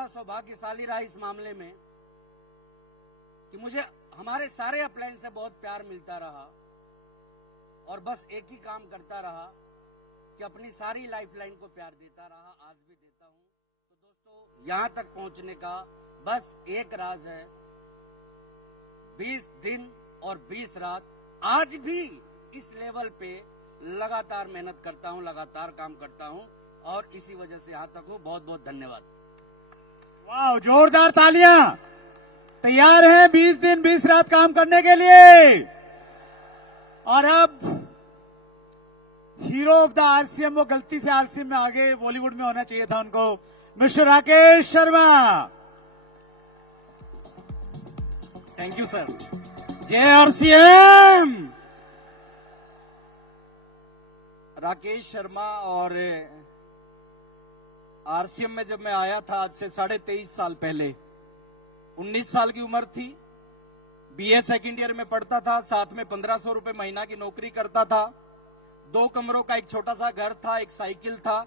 बड़ा सौभाग्यशाली रहा इस मामले में कि मुझे हमारे सारे अपलाइन से बहुत प्यार मिलता रहा और बस एक ही काम करता रहा कि अपनी सारी लाइफलाइन को प्यार देता रहा, आज भी देता हूं। तो दोस्तों, यहां तक पहुंचने का बस एक राज है, 20 दिन और 20 रात। आज भी इस लेवल पे लगातार मेहनत करता हूं, लगातार काम करता हूं और इसी वजह से यहां तक हूं। बहुत बहुत धन्यवाद। वाह, जोरदार तालियां। तैयार हैं 20 दिन 20 रात काम करने के लिए। और अब हीरो ऑफ द आरसीएम, वो गलती से आरसीएम में आगे बॉलीवुड में होना चाहिए था उनको, mister Rakesh Sharma. Thank you sir. जय आरसीएम। राकेश शर्मा। और आरसीएम में जब मैं आया था आज से 23.5 साल पहले, 19 साल की उम्र थी, बीए सेकेंड ईयर में पढ़ता था, साथ में 1500 रुपए महीना की नौकरी करता था, 2 कमरों का एक छोटा सा घर था, एक साइकिल था।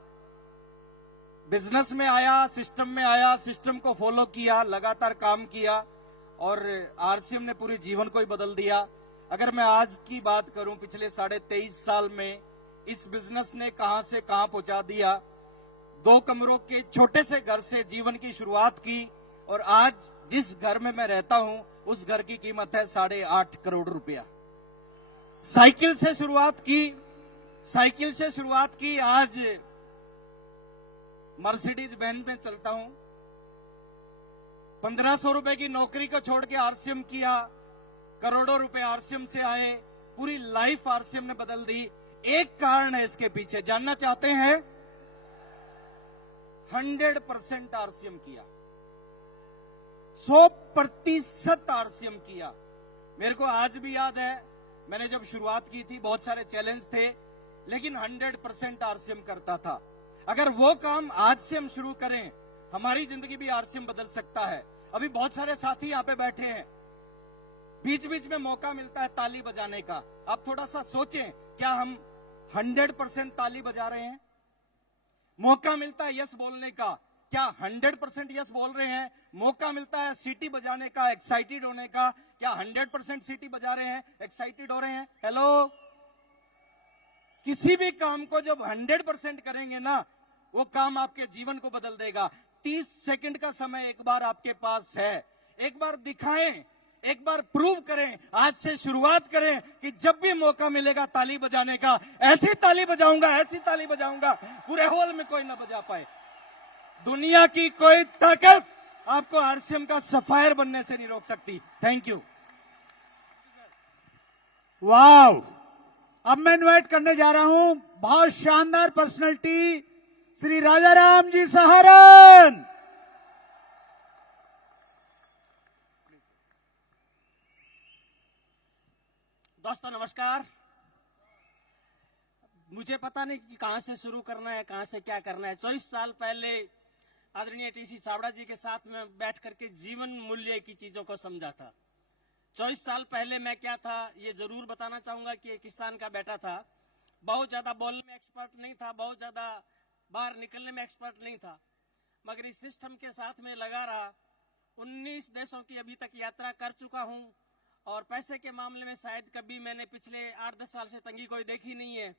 बिजनेस में आया, सिस्टम में आया, सिस्टम को फॉलो किया, लगातार काम किया और आरसीएम ने पूरे जीवन को ही बदल दिया। अगर मैं आज की बात करूं, पिछले 23.5 साल में इस बिजनेस ने कहां से कहां पहुंचा दिया। 2 कमरों के छोटे से घर से जीवन की शुरुआत की और आज जिस घर में मैं रहता हूं उस घर की कीमत है 8.5 करोड़ रुपया। साइकिल से शुरुआत की, आज मर्सिडीज बेंज में चलता हूं। 1500 रुपए की नौकरी को छोड़ के आरसीएम किया, करोड़ों रुपए आरसीएम से आए, पूरी लाइफ आरसीएम ने बदल दी। एक कारण है इसके पीछे, जानना चाहते हैं? 100% आरसीएम किया, 100% आरसीएम किया। मेरे को आज भी याद है, मैंने जब शुरुआत की थी बहुत सारे चैलेंज थे, लेकिन 100% आरसीएम करता था। अगर वो काम आज से हम शुरू करें, हमारी जिंदगी भी आरसीएम बदल सकता है। अभी बहुत सारे साथी यहाँ पे बैठे हैं, बीच बीच में मौका मिलता है ताली बजाने का। आप थोड़ा सा सोचें, क्या हम 100% ताली बजा रहे हैं? मौका मिलता है यस बोलने का, क्या 100% यस बोल रहे हैं? मौका मिलता है सीटी बजाने का, एक्साइटेड होने का, क्या 100% सीटी बजा रहे हैं, एक्साइटेड हो रहे हैं? हेलो। किसी भी काम को जब 100% करेंगे ना, वो काम आपके जीवन को बदल देगा। 30 सेकंड का समय एक बार आपके पास है, एक बार दिखाएं, एक बार प्रूव करें। आज से शुरुआत करें कि जब भी मौका मिलेगा ताली बजाने का, ऐसी ताली बजाऊंगा पूरे हॉल में कोई ना बजा पाए। दुनिया की कोई ताकत आपको आरसीएम का सफायर बनने से नहीं रोक सकती। Thank you. वाह, अब मैं इनवाइट करने जा रहा हूं बहुत शानदार पर्सनालिटी, श्री राजाराम जी सहारन। दोस्तों नमस्कार। मुझे पता नहीं कि कहां से शुरू करना है, कहां से क्या करना है। 24 साल पहले आदरणीय टीसी छाबड़ा जी के साथ में बैठ करके जीवन मूल्य की चीजों को समझा था। 24 साल पहले मैं क्या था ये जरूर बताना चाहूंगा कि एक किसान का बेटा था। बहुत ज्यादा बोलने में एक्सपर्ट नहीं था, बहुत ज्यादा बाहर निकलने में एक्सपर्ट नहीं था, मगर इस सिस्टम के साथ में लगा रहा। 19 देशों की अभी तक यात्रा कर चुका हूं और पैसे के मामले में शायद कभी मैंने पिछले 8-10 साल से तंगी कोई देखी नहीं है।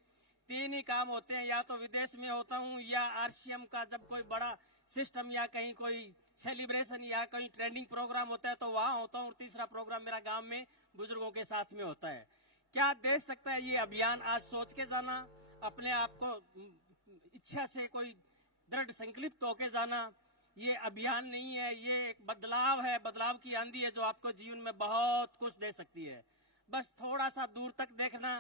3 ही काम होते हैं, या तो विदेश में होता हूं या आरसीएम का जब कोई बड़ा सिस्टम या कहीं कोई सेलिब्रेशन या कहीं ट्रेंडिंग प्रोग्राम होता है तो वहां होता हूं, और तीसरा प्रोग्राम मेरा गांव में बुजुर्गों के साथ में होता है। क्या देख सकता है ये अभियान? आज सोच के जाना, अपने आप को इच्छा से कोई दृढ़ संकल्पित होके जाना, ये अभियान नहीं है, ये एक बदलाव है, बदलाव की आंधी है जो आपको जीवन में बहुत कुछ दे सकती है। बस थोड़ा सा दूर तक देखना।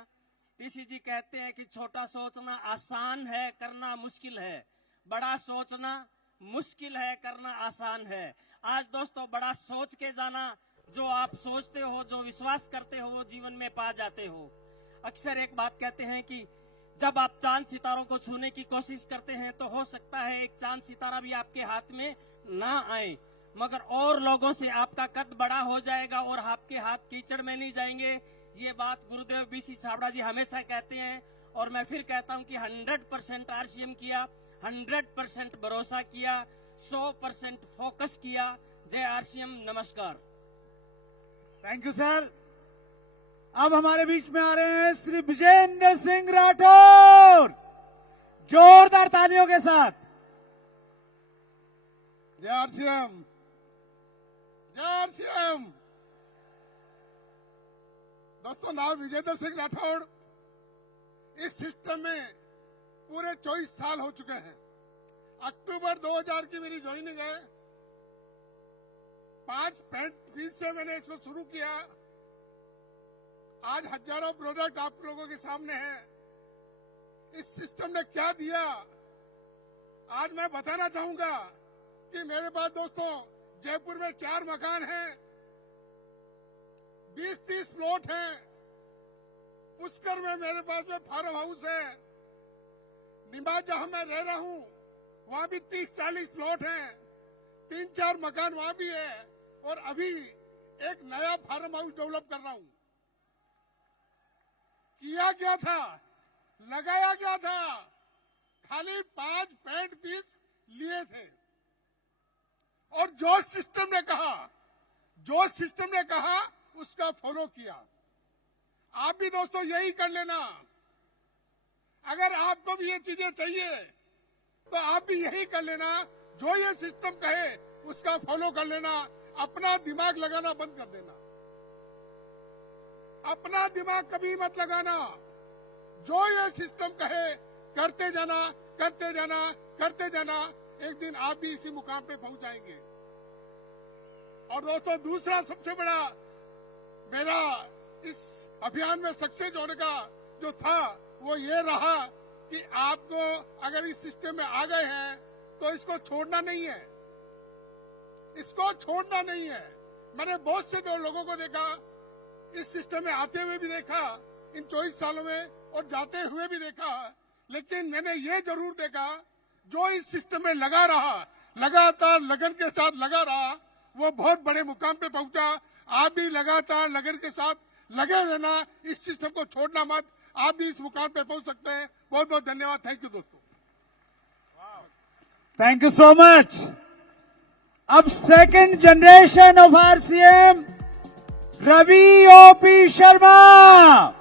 टीसी जी कहते हैं कि छोटा सोचना आसान है, करना मुश्किल है। बड़ा सोचना मुश्किल है, करना आसान है। आज दोस्तों बड़ा सोच के जाना, जो आप सोचते हो, जो विश्वास करते हो, वो जीवन में पा जाते हो। अक्सर एक बात कहते हैं कि जब आप चांद सितारों को छूने की कोशिश करते हैं तो हो सकता है एक चांद सितारा भी आपके हाथ में ना आए, मगर और लोगों से आपका कद बड़ा हो जाएगा और आपके हाथ कीचड़ में नहीं जाएंगे। ये बात गुरुदेव बीसी छाबड़ा जी हमेशा कहते हैं और मैं फिर कहता हूं कि 100% आरसीएम किया, 100% भरोसा किया, 100% फोकस किया। जय आरसीएम, नमस्कार। Thank you sir. अब हमारे बीच में आ रहे हैं श्री विजेंद्र सिंह राठौर, जोरदार तालियों के साथ। जय आरसीएम, जय आरसीएम। दोस्तों, नाम विजेंद्र सिंह राठौड़। इस सिस्टम में पूरे 24 साल हो चुके हैं। अक्टूबर 2000 की मेरी ज्वाइनिंग है। 5 से मैंने इसको शुरू किया। आज हजारों प्रोडक्ट आप लोगों के सामने हैं। इस सिस्टम ने क्या दिया, आज मैं बताना चाहूंगा कि मेरे पास दोस्तों जयपुर में 4 मकान हैं, 20-30 प्लॉट हैं। पुष्कर में मेरे पास में फार्म हाउस है। निमा जहां मैं रह रहा हूं वहां भी 30-40 प्लॉट हैं, 3-4 मकान वहां भी है। और अभी एक नया फार्म हाउस डेवलप कर रहा हूं। किया क्या था, लगाया क्या था, खाली 5 पेंट पीस लिए थे। और जो सिस्टम ने कहा उसका फॉलो किया। आप भी दोस्तों यही कर लेना। अगर आपको भी ये चीजें चाहिए तो आप भी यही कर लेना। जो ये सिस्टम कहे उसका फॉलो कर लेना। अपना दिमाग लगाना बंद कर देना। अपना दिमाग कभी मत लगाना। जो ये सिस्टम कहे करते जाना, करते जाना, करते जाना। एक दिन आप भी इसी मुकाम पे पहुंच जाएंगे। और दोस्तों, दूसरा सबसे बड़ा मेरा इस अभियान में सक्सेस होने का जो था वो ये रहा कि आपको अगर इस सिस्टम में आ गए हैं तो इसको छोड़ना नहीं है। इसको छोड़ना नहीं है। मैंने बहुत से लोगों को देखा, इस सिस्टम में आते हुए भी देखा इन 24 सालों में, और जाते हुए भी देखा। लेकिन मैंने ये जरूर देखा, जो इस सिस्टम में लगा रहा, लगातार लगन के साथ लगा रहा, वो बहुत बड़े मुकाम पे पहुंचा। आप भी लगातार लगन के साथ लगे रहना, इस सिस्टम को छोड़ना मत। आप भी इस मुकाम पे पहुंच सकते हैं। बहुत बहुत धन्यवाद। थैंक यू दोस्तों। Thank you so much. अब second generation of RCM Ravi OP Sharma.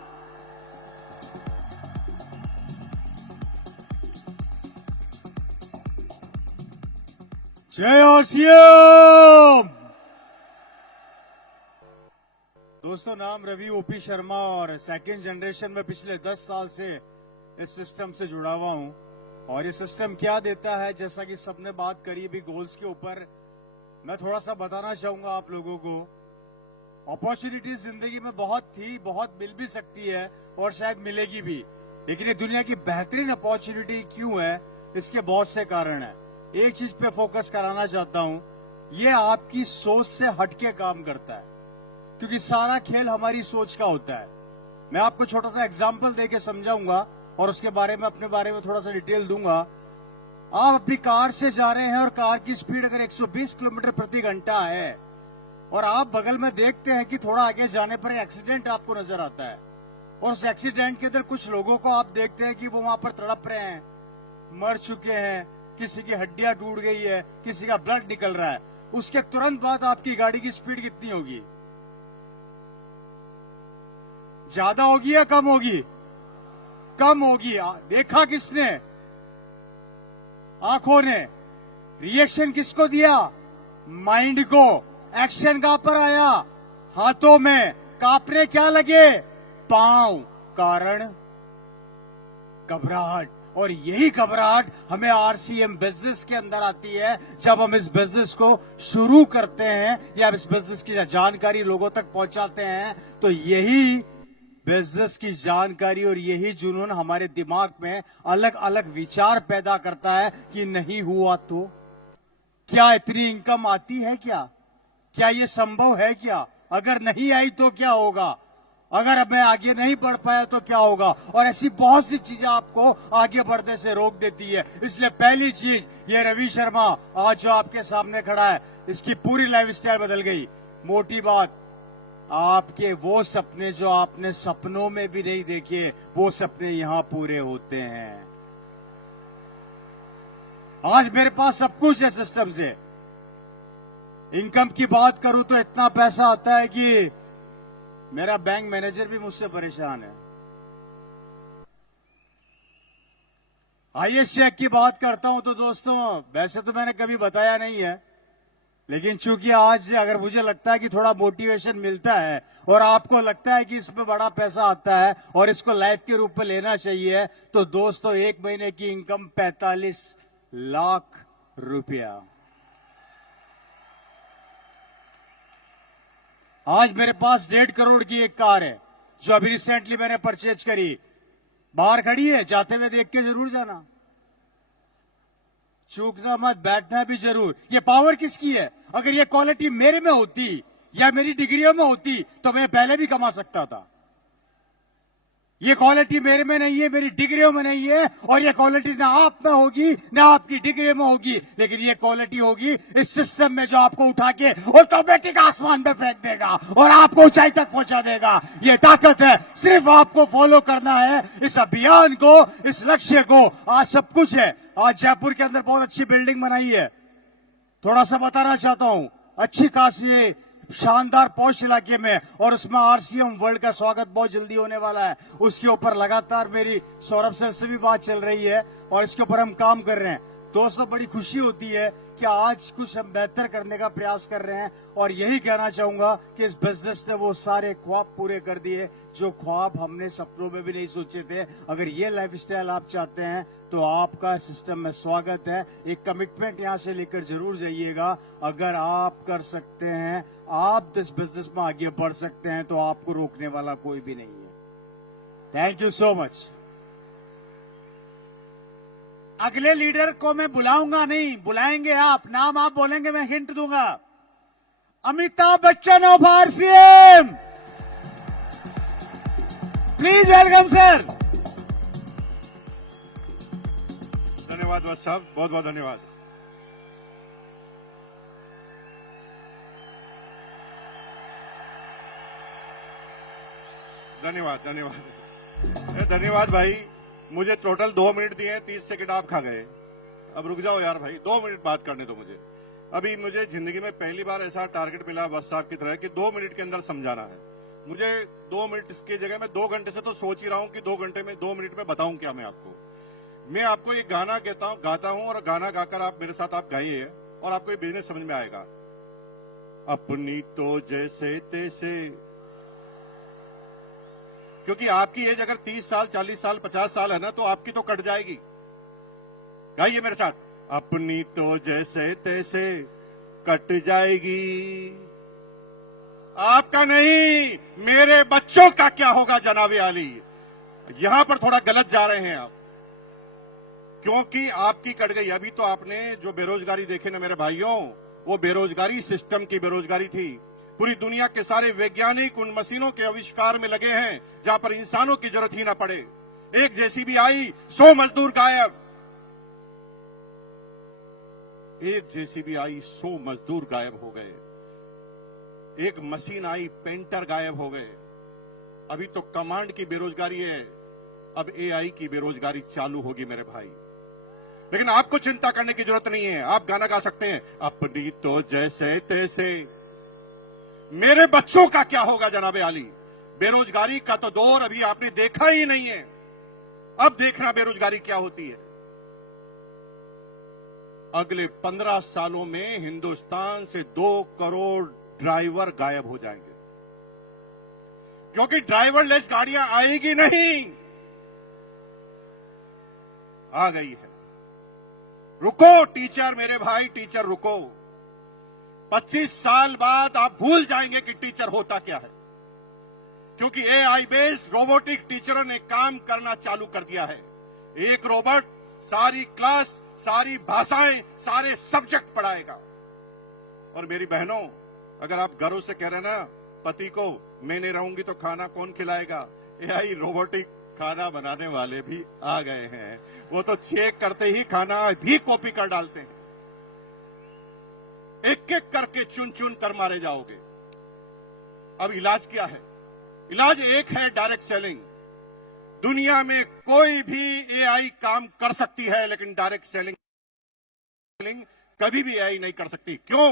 जय आरसीएम। दोस्तों, नाम रवि ओपी शर्मा और सेकंड जनरेशन में पिछले 10 साल से इस सिस्टम से जुड़ा हुआ हूं। और ये सिस्टम क्या देता है, जैसा कि सबने बात करी अभी गोल्स के ऊपर, मैं थोड़ा सा बताना चाहूंगा आप लोगों को। अपॉर्चुनिटीज जिंदगी में बहुत मिल भी सकती है और शायद मिलेगी भी, लेकिन ये दुनिया की बेहतरीन अपॉर्चुनिटी क्यों है, इसके बहुत से कारण है। एक चीज पे फोकस कराना चाहता हूं, ये आपकी सोच से हटके काम करता है, क्योंकि सारा खेल हमारी सोच का होता है। मैं आपको छोटा सा एग्जाम्पल देके समझाऊंगा और उसके बारे में अपने बारे में थोड़ा सा डिटेल दूंगा। आप अपनी कार से जा रहे हैं और कार की स्पीड अगर 120 किलोमीटर प्रति घंटा है और आप बगल में देखते हैं कि थोड़ा आगे जाने पर एक्सीडेंट आपको नजर आता है, और उस एक्सीडेंट के अंदर कुछ लोगों को आप देखते हैं कि वो वहां पर तड़प रहे हैं, मर चुके हैं, किसी की हड्डियां टूट गई है, किसी का ब्लड निकल रहा है। उसके तुरंत बाद आपकी गाड़ी की स्पीड कितनी होगी? ज्यादा होगी या कम होगी? कम होगी। देखा किसने? आंखों ने। रिएक्शन किसको दिया? माइंड को। एक्शन कहां पर आया? हाथों में। कांपने क्या लगे? पांव। कारण घबराहट। और यही घबराहट हमें आरसीएम बिजनेस के अंदर आती है जब हम इस बिजनेस को शुरू करते हैं या इस बिजनेस की जानकारी लोगों तक पहुंचाते हैं। तो यही बिजनेस की जानकारी और यही जुनून हमारे दिमाग में अलग अलग विचार पैदा करता है कि नहीं हुआ तो क्या इतनी इनकम आती है? क्या ये संभव है? क्या अगर नहीं आई तो क्या होगा? अगर मैं आगे नहीं बढ़ पाया तो क्या होगा? और ऐसी बहुत सी चीजें आपको आगे बढ़ने से रोक देती है। इसलिए पहली चीज, ये रवि शर्मा आज जो आपके सामने खड़ा है, इसकी पूरी लाइफस्टाइल बदल गई। मोटी बात, आपके वो सपने जो आपने सपनों में भी नहीं देखे, वो सपने यहां पूरे होते हैं। आज मेरे पास सब कुछ है सिस्टम से। इनकम की बात करूं तो इतना पैसा आता है कि मेरा बैंक मैनेजर भी मुझसे परेशान है। आईएएस चेक की बात करता हूं तो दोस्तों, वैसे तो मैंने कभी बताया नहीं है, लेकिन चूंकि आज अगर मुझे लगता है कि थोड़ा मोटिवेशन मिलता है और आपको लगता है कि इसमें बड़ा पैसा आता है और इसको लाइफ के रूप में लेना चाहिए, तो दोस्तों एक महीने की इनकम 45 लाख रुपया। आज मेरे पास 1.5 करोड़ की एक कार है जो अभी रिसेंटली मैंने परचेज करी। बाहर खड़ी है, जाते हुए देख के जरूर जाना, चूकना मत, बैठना भी जरूर। ये पावर किसकी है? अगर ये क्वालिटी मेरे में होती या मेरी डिग्रियों में होती तो मैं पहले भी कमा सकता था। ये क्वालिटी मेरे में नहीं है, मेरी डिग्रियों में नहीं है, और ये क्वालिटी ना आप में होगी ना आपकी डिग्री में होगी, लेकिन ये क्वालिटी होगी इस सिस्टम में जो आपको उठा के ऑटोमेटिक आसमान पे फेंक देगा और आपको ऊंचाई तक पहुंचा देगा। ये ताकत है, सिर्फ आपको फॉलो करना है इस अभियान को, इस लक्ष्य को। आज सब कुछ है। आज जयपुर के अंदर बहुत अच्छी बिल्डिंग बनाई है। थोड़ा सा बताना चाहता हूं, अच्छी खासी शानदार पॉश इलाके में, और उसमें आरसीएम वर्ल्ड का स्वागत बहुत जल्दी होने वाला है। उसके ऊपर लगातार मेरी सौरभ सर से भी बात चल रही है और इसके ऊपर हम काम कर रहे हैं। दोस्तों बड़ी खुशी होती है कि आज कुछ हम बेहतर करने का प्रयास कर रहे हैं, और यही कहना चाहूंगा कि इस बिजनेस ने वो सारे ख्वाब पूरे कर दिए जो ख्वाब हमने सपनों में भी नहीं सोचे थे। अगर ये लाइफस्टाइल आप चाहते हैं तो आपका सिस्टम में स्वागत है। एक कमिटमेंट यहां से लेकर जरूर जाइएगा। अगर आप कर सकते हैं, आप इस बिजनेस में आगे बढ़ सकते हैं, तो आपको रोकने वाला कोई भी नहीं है। Thank you so much. अगले लीडर को मैं बुलाऊंगा नहीं, बुलाएंगे आप। नाम आप बोलेंगे, मैं हिंट दूंगा। Amitabh Bachchan of RCM, please welcome sir. धन्यवाद वत्स साहब, बहुत बहुत धन्यवाद। धन्यवाद भाई। मुझे टोटल 2 मिनट दिए, 30 सेकंड आप खा गए। अब रुक जाओ यार भाई, 2 मिनट बात करने दो मुझे। अभी मुझे जिंदगी में पहली बार ऐसा टारगेट मिला वत्स साहब की तरह कि 2 मिनट के अंदर समझाना है। मुझे 2 मिनट की जगह में 2 घंटे से तो सोच ही रहा हूं कि 2 घंटे में 2 मिनट में बताऊं क्या मैं आपको। मैं आपको एक गाना गाता हूं, और गाना गाकर आप मेरे साथ आप गाइए और आपको ये बिजनेस समझ में आएगा। अपनी तो जैसे तैसे, क्योंकि आपकी एज अगर 30 साल 40 साल 50 साल है ना, तो आपकी तो कट जाएगी। गाइए मेरे साथ। अपनी तो जैसे तैसे कट जाएगी, आपका नहीं, मेरे बच्चों का क्या होगा जनाबे आली। यहां पर थोड़ा गलत जा रहे हैं आप, क्योंकि आपकी कट गई। अभी तो आपने जो बेरोजगारी देखे ना मेरे भाइयों, वो बेरोजगारी सिस्टम की बेरोजगारी थी। पूरी दुनिया के सारे वैज्ञानिक उन मशीनों के आविष्कार में लगे हैं जहां पर इंसानों की जरूरत ही ना पड़े। एक जेसीबी आई, 100 मजदूर गायब। एक जेसीबी आई, 100 मजदूर गायब हो गए। एक मशीन आई, पेंटर गायब हो गए। अभी तो कमांड की बेरोजगारी है, अब एआई की बेरोजगारी चालू होगी मेरे भाई। लेकिन आपको चिंता करने की जरूरत नहीं है। आप गाना गा सकते हैं, अपनी तो जैसे तैसे, मेरे बच्चों का क्या होगा जनाबे आली। बेरोजगारी का तो दौर अभी आपने देखा ही नहीं है। अब देखना बेरोजगारी क्या होती है। अगले 15 सालों में हिंदुस्तान से 2 करोड़ ड्राइवर गायब हो जाएंगे, क्योंकि ड्राइवरलेस गाड़ियां आएगी नहीं। आ गई है। रुको टीचर, मेरे भाई टीचर रुको। 25 साल बाद आप भूल जाएंगे कि टीचर होता क्या है, क्योंकि एआई बेस्ड रोबोटिक टीचरों ने काम करना चालू कर दिया है। एक रोबोट सारी क्लास, सारी भाषाएं, सारे सब्जेक्ट पढ़ाएगा। और मेरी बहनों, अगर आप गर्व से कह रहे हैं ना पति को, मैं नहीं रहूंगी तो खाना कौन खिलाएगा, एआई रोबोटिक खाना बनाने वाले भी आ गए हैं। वो तो चेक करते ही खाना भी कॉपी कर डालते हैं। एक एक करके चुन चुन कर मारे जाओगे। अब इलाज क्या है? इलाज एक है, डायरेक्ट सेलिंग। दुनिया में कोई भी एआई काम कर सकती है, लेकिन डायरेक्ट सेलिंग कभी भी एआई नहीं कर सकती। क्यों?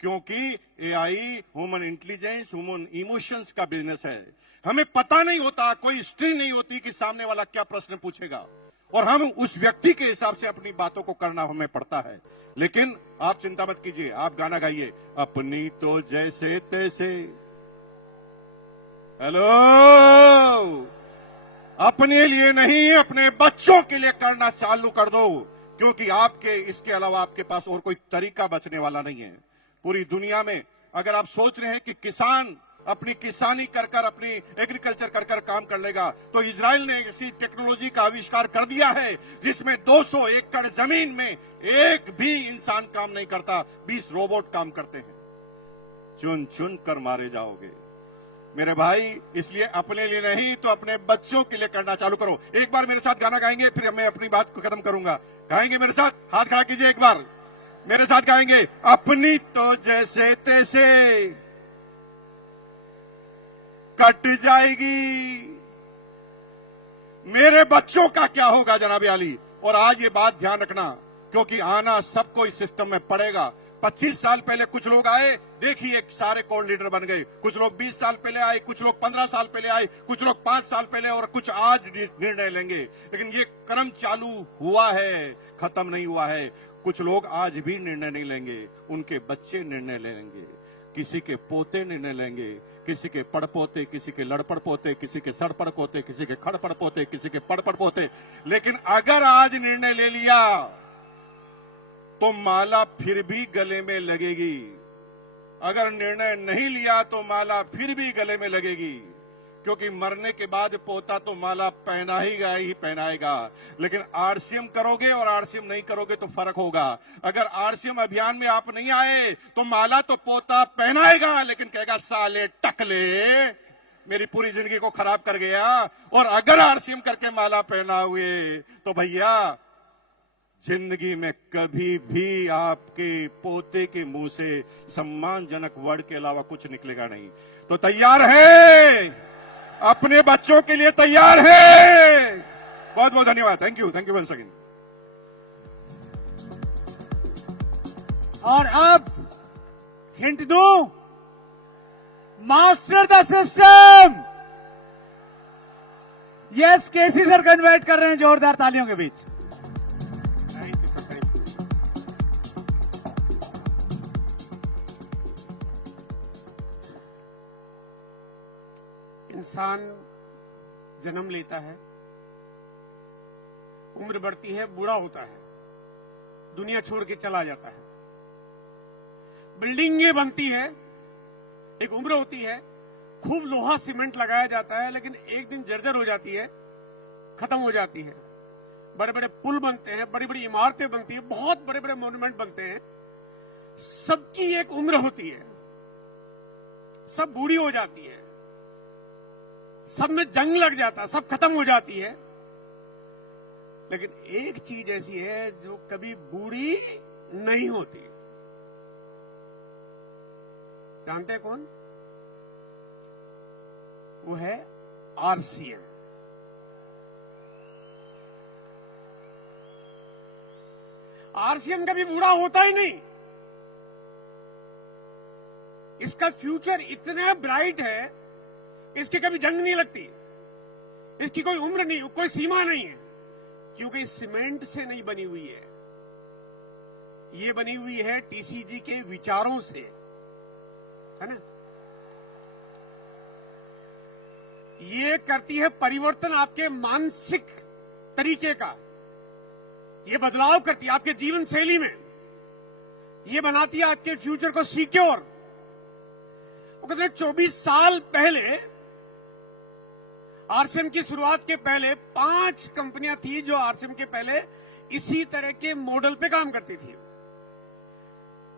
क्योंकि AI human intelligence, human emotions का बिजनेस है। हमें पता नहीं होता, कोई हिस्ट्री नहीं होती कि सामने वाला क्या प्रश्न पूछेगा, और हम उस व्यक्ति के हिसाब से अपनी बातों को करना हमें पड़ता है। लेकिन आप चिंता मत कीजिए, आप गाना गाइए, अपनी तो जैसे तैसे। हेलो, अपने लिए नहीं, अपने बच्चों के लिए करना चालू कर दो, क्योंकि आपके इसके अलावा आपके पास और कोई तरीका बचने वाला नहीं है। पूरी दुनिया में अगर आप सोच रहे हैं कि किसान अपनी किसानी कर कर, अपनी एग्रीकल्चर कर कर काम कर लेगा, तो इजराइल ने ऐसी टेक्नोलॉजी का आविष्कार कर दिया है जिसमें 200 एकड़ जमीन में एक भी इंसान काम नहीं करता, 20 रोबोट काम करते हैं। चुन चुन कर मारे जाओगे मेरे भाई, इसलिए अपने लिए नहीं तो अपने बच्चों के लिए करना चालू करो। एक बार मेरे साथ गाना गाएंगे, फिर मैं अपनी बात को खत्म करूंगा। गाएंगे मेरे साथ? हाथ खड़ा कीजिए, एक बार मेरे साथ गाएंगे, अपनी तो जैसे तैसे कट जाएगी, मेरे बच्चों का क्या होगा जनाब आली। और आज ये बात ध्यान रखना, क्योंकि आना सबको इस सिस्टम में पड़ेगा। 25 साल पहले कुछ लोग आए, देखिए सारे कोर लीडर बन गए। कुछ लोग 20 साल पहले आए, कुछ लोग 15 साल पहले आए, कुछ लोग 5 साल पहले, और कुछ आज निर्णय लेंगे। लेकिन ये क्रम चालू हुआ है, खत्म नहीं हुआ है। कुछ लोग आज भी निर्णय नहीं लेंगे, उनके बच्चे निर्णय लेंगे, किसी के पोते निर्णय लेंगे, किसी के पड़पोते, किसी के लड़पड़ पोते, किसी के सड़पड़ पोते, किसी के खड़पड़ पोते, किसी के पड़पड़ पोते। लेकिन अगर आज निर्णय ले लिया तो माला फिर भी गले में लगेगी, अगर निर्णय नहीं लिया तो माला फिर भी गले में लगेगी, क्योंकि मरने के बाद पोता तो माला पहनाएगा। लेकिन आरसीएम करोगे और आरसीएम नहीं करोगे तो फर्क होगा। अगर आरसीएम अभियान में आप नहीं आए तो माला तो पोता पहनाएगा, लेकिन कहेगा साले टकले मेरी पूरी जिंदगी को खराब कर गया। और अगर आरसीएम करके माला पहना हुए तो भैया जिंदगी में कभी भी आपके पोते के मुंह से सम्मानजनक वर्ड के अलावा कुछ निकलेगा नहीं। तो तैयार है? अपने बच्चों के लिए तैयार है? बहुत बहुत धन्यवाद। Thank you once again. और अब हिंट दूं, master the system. Yes, KC sir convert कर रहे हैं जोरदार तालियों के बीच। इंसान जन्म लेता है, उम्र बढ़ती है, बूढ़ा होता है, दुनिया छोड़ के चला जाता है। बिल्डिंगें बनती है, एक उम्र होती है, खूब लोहा सीमेंट लगाया जाता है, लेकिन एक दिन जर्जर हो जाती है, खत्म हो जाती है। बड़े बड़े पुल बनते हैं, बड़ी बड़ी इमारतें बनती हैं, बहुत बड़े बड़े मॉन्यूमेंट बनते हैं। सबकी एक उम्र होती है, सब बूढ़ी हो जाती है, सब में जंग लग जाता है, सब खत्म हो जाती है। लेकिन एक चीज ऐसी है जो कभी बूढ़ी नहीं होती। जानते हैं कौन? वो है आरसीएम। आरसीएम कभी बूढ़ा होता ही नहीं। इसका फ्यूचर इतना ब्राइट है, इसकी कभी जंग नहीं लगती, इसकी कोई उम्र नहीं, कोई सीमा नहीं है, क्योंकि सीमेंट से नहीं बनी हुई है, ये बनी हुई है टीसीजी के विचारों से, है ना। ये करती है परिवर्तन आपके मानसिक तरीके का, ये बदलाव करती है आपके जीवन शैली में, ये बनाती है आपके फ्यूचर को सिक्योर। वो कहते हैं 24 साल पहले, आरसीएम की शुरुआत के पहले 5 कंपनियां थी जो आरसीएम के पहले इसी तरह के मॉडल पे काम करती थी।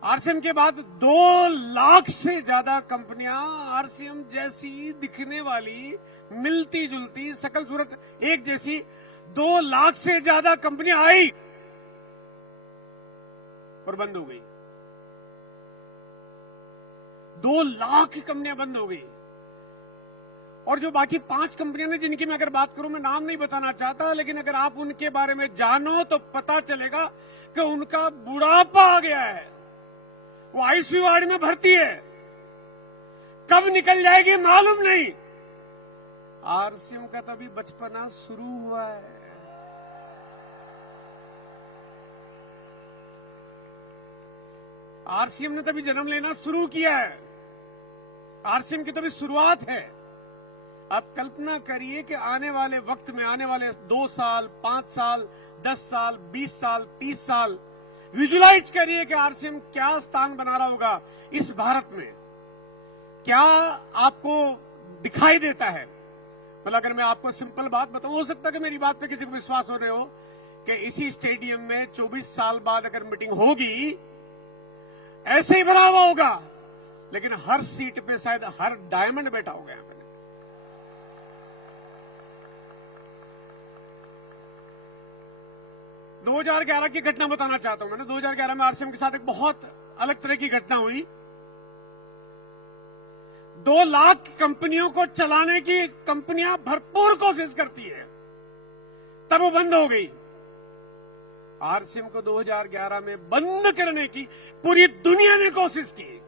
आरसीएम के बाद 2 लाख से ज्यादा कंपनियां आरसीएम जैसी दिखने वाली, मिलती जुलती, शकल सूरत एक जैसी 2 लाख से ज्यादा कंपनियां आई और बंद हो गई। 2 लाख कंपनियां बंद हो गई। और जो बाकी 5 कंपनियां ने जिनकी मैं अगर बात करूं, मैं नाम नहीं बताना चाहता, लेकिन अगर आप उनके बारे में जानो तो पता चलेगा कि उनका बुढ़ापा आ गया है, वो आईसीयू वार्ड में भर्ती है, कब निकल जाएगी मालूम नहीं। आरसीएम का तो अभी बचपना शुरू हुआ है। आरसीएम ने तभी जन्म लेना शुरू किया है, आरसीएम की तभी शुरुआत है। आप कल्पना करिए कि आने वाले वक्त में, आने वाले 2 साल, 5 साल, 10 साल, 20 साल, 30 साल, विजुलाइज करिए कि आरसीएम क्या स्थान बना रहा होगा इस भारत में। क्या आपको दिखाई देता है? मतलब अगर मैं आपको सिंपल बात बताऊं, हो सकता है कि मेरी बात पे किसी को विश्वास हो रहे हो कि इसी स्टेडियम में 24 साल बाद अगर मीटिंग होगी, ऐसे ही बना हुआ होगा, लेकिन हर सीट पे शायद हर डायमंड बैठा होगा यहां पे। 2011 की घटना बताना चाहता हूं। मैंने 2011 में आरसीएम के साथ एक बहुत अलग तरह की घटना हुई। 2 लाख कंपनियों को चलाने की कंपनियां भरपूर कोशिश करती है, तब वो बंद हो गई। आरसीएम को 2011 में बंद करने की पूरी दुनिया ने कोशिश की,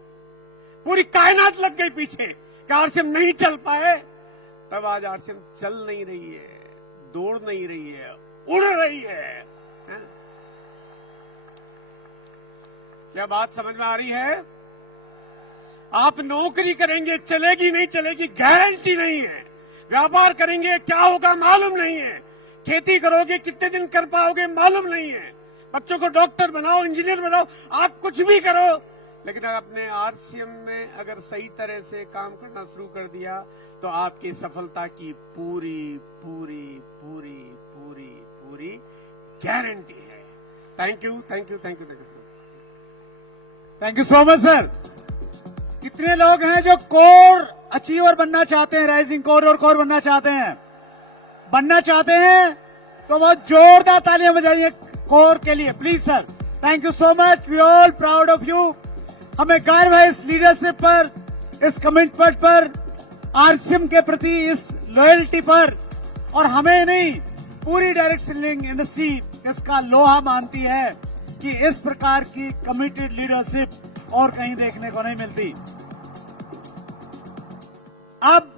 पूरी कायनात लग गई पीछे कि आरसीएम नहीं चल पाए। तब आज आरसीएम चल नहीं रही है, दौड़ नहीं रही है, उड़ रही है। क्या बात समझ में आ रही है? आप नौकरी करेंगे, चलेगी नहीं चलेगी गारंटी नहीं है। व्यापार करेंगे, क्या होगा मालूम नहीं है। खेती करोगे, कितने दिन कर पाओगे मालूम नहीं है। बच्चों को डॉक्टर बनाओ, इंजीनियर बनाओ, आप कुछ भी करो, लेकिन अपने आरसीएम में अगर सही तरह से काम करना शुरू कर दिया तो आपकी सफलता की पूरी पूरी पूरी पूरी पूरी गारंटी है। Thank you, thank you, thank you, thank you. Thank you so much sir. कितने लोग हैं जो कोर अचीवर बनना चाहते हैं, राइजिंग कोर और कोर बनना चाहते हैं? तो बहुत जोरदार तालियां बजाइए कोर के लिए please sir. Thank you so much, we all proud of you. हमें गर्व है इस लीडरशिप पर, इस कमिटमेंट पर, आरसीएम के प्रति इस लॉयल्टी पर, और हमें नहीं पूरी डायरेक्ट सेलिंग इंडस्ट्री इसका लोहा मानती है कि इस प्रकार की कमिटेड लीडरशिप और कहीं देखने को नहीं मिलती। अब